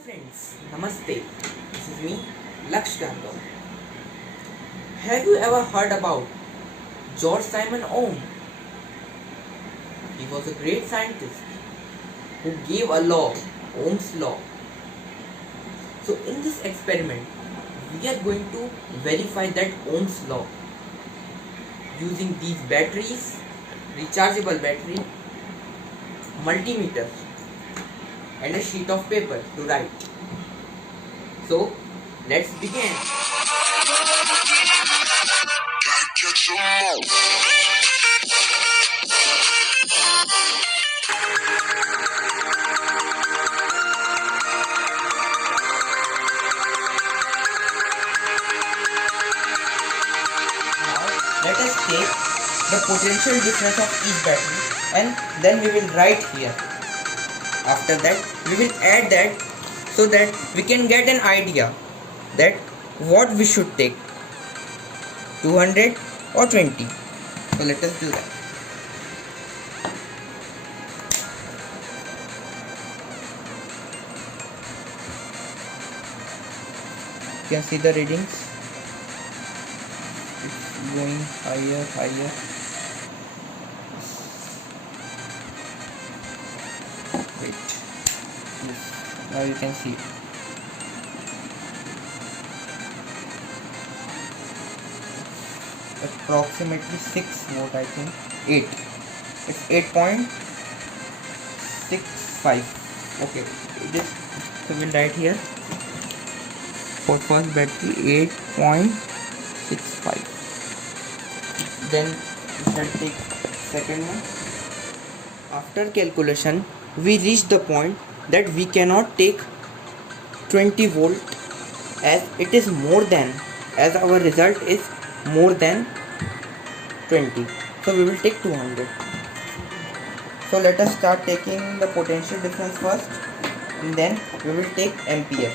friends, Namaste. This is me, Lakshgandhav. Have you ever heard about George Simon Ohm? He was a great scientist who gave a law, Ohm's law. So in this experiment, we are going to verify that Ohm's law using these batteries, rechargeable battery, multimeter and a sheet of paper to write. So let's begin. Now let us take the potential difference of each battery and then we will write here. After that we will add that so that we can get an idea that what we should take, 200 or 20. So let us do that. You can see the readings. It's going higher. Wait. Yes. Now you can see. Approximately 6 volt, I think 8. It's 8.65. Okay, it is. So we'll write here for first battery 8.65. Then we shall take second one. After calculation, we reach the point that we cannot take 20 volt as it is more than, as our result is more than 20. So we will take 200. So let us start taking the potential difference first and then we will take ampere.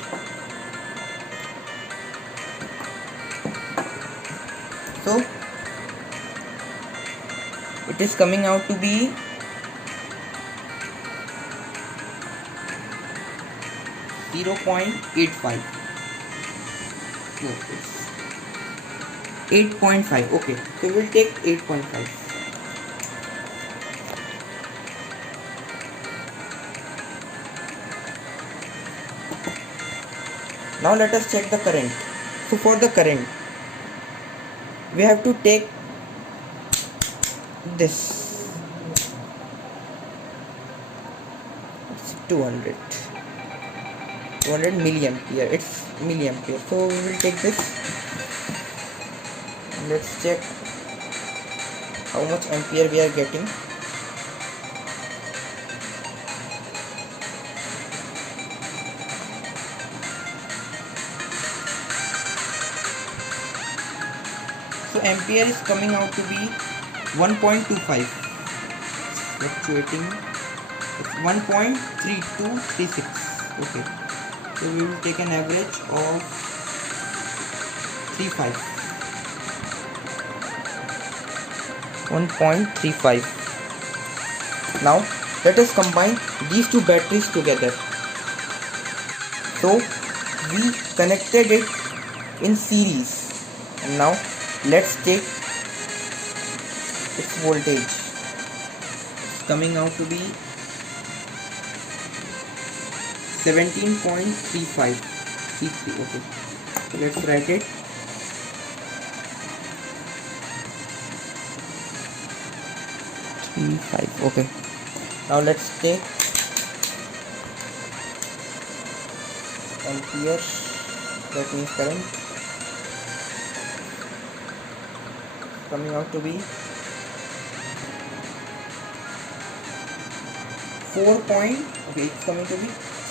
So it is coming out to be 0.85. No, it's 8.5. Okay, so we will take 8.5. Now let us check the current. So for the current, we have to take this. It's 200 milliampere. It's milliampere. So we will take this. Let's check how much ampere we are getting. So ampere is coming out to be 1.25. Fluctuating. It's 1.3236. Okay. So we will take an average of 35. 1.35. Now let us combine these two batteries together. So we connected it in series and now let's take its voltage. It's coming out to be 17.35 C3. Okay, so let's write it. Okay, now let's take ampere, that means current, coming out to be 4. Okay, it's coming to be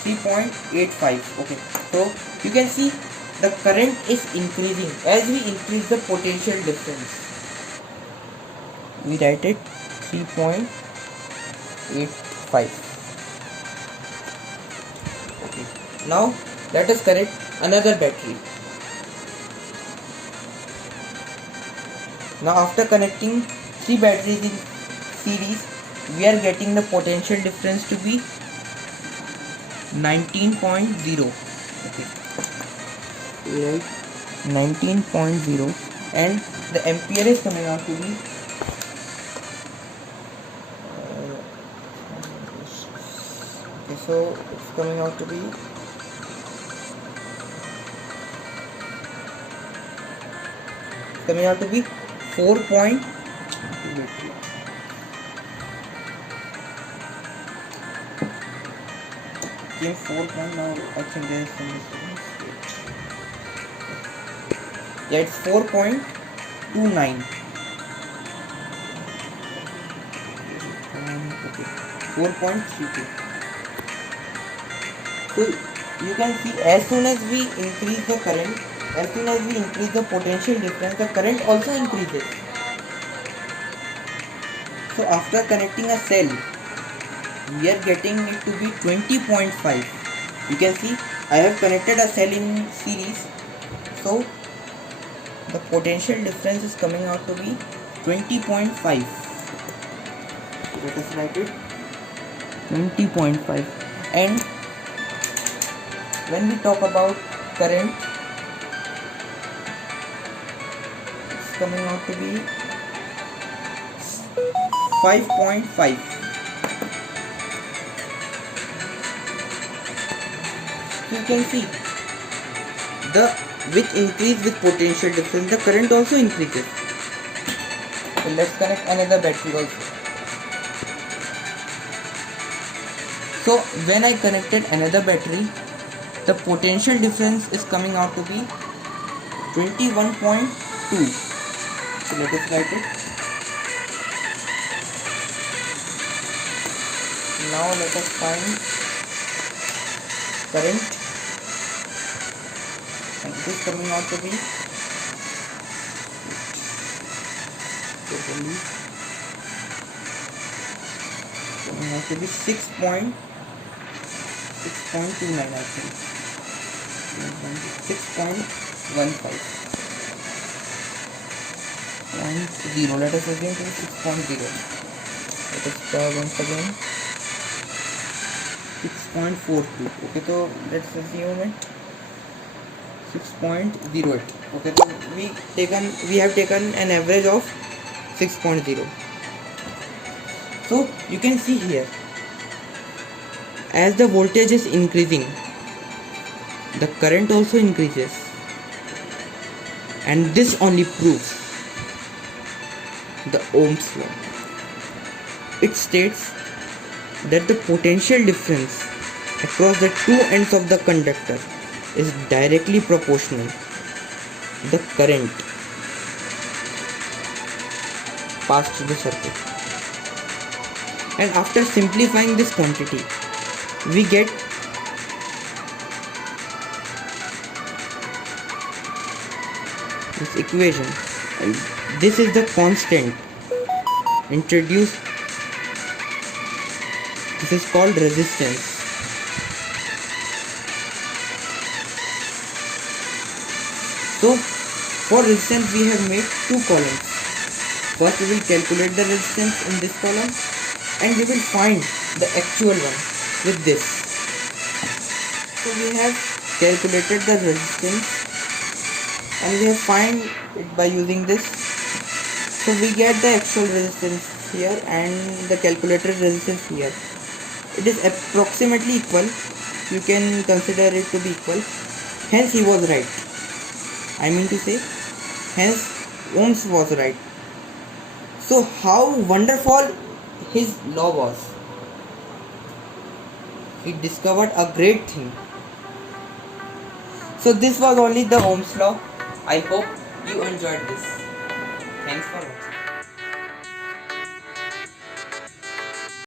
3.85. okay, so you can see the current is increasing as we increase the potential difference. We write it 3.85. okay, now let us connect another battery. Now after connecting 3 batteries in series, we are getting the potential difference to be 19.0. Okay, right, 19.0, and the ampere is coming out to be okay, so it's coming out to be 4 point. Came 4 point. Now I think there is some mistake. Yeah, it's 4.29. Okay, 4.32. So you can see, as soon as we increase the current, as soon as we increase the potential difference, the current also increases. So after connecting a cell, we are getting it to be 20.5. You can see I have connected a cell in series, so the potential difference is coming out to be 20.5. Let us write it, 20.5. And when we talk about current, it's coming out to be 5.5. You can see with increase with potential difference, the current also increases. So let's connect another battery also. So when I connected another battery, the potential difference is coming out to be 21.2. So let us write it. Now let us find current, and it is coming out to be coming out to be 6.29, I think. 6.15. 0. Let us assume to be 6.0. Let us try once again. 6.42. Okay, so let's assume it 6.08. Okay, so we have taken an average of 6.0. So you can see here, as the voltage is increasing, the current also increases, and this only proves the Ohm's law. It states that the potential difference across the two ends of the conductor is directly proportional to the current passed through the circuit. And after simplifying this quantity, we get this equation, and this is the constant introduced. This is called resistance. So for resistance we have made two columns. First we will calculate the resistance in this column, and we will find the actual one with this. So we have calculated the resistance, and we have find it by using this. So we get the actual resistance here and the calculated resistance here. It is approximately equal. You can consider it to be equal. Hence he was right. I mean to say, hence Ohms was right. So how wonderful his law was. He discovered a great thing. So this was only the Ohm's law. I hope you enjoyed this. Thanks for watching.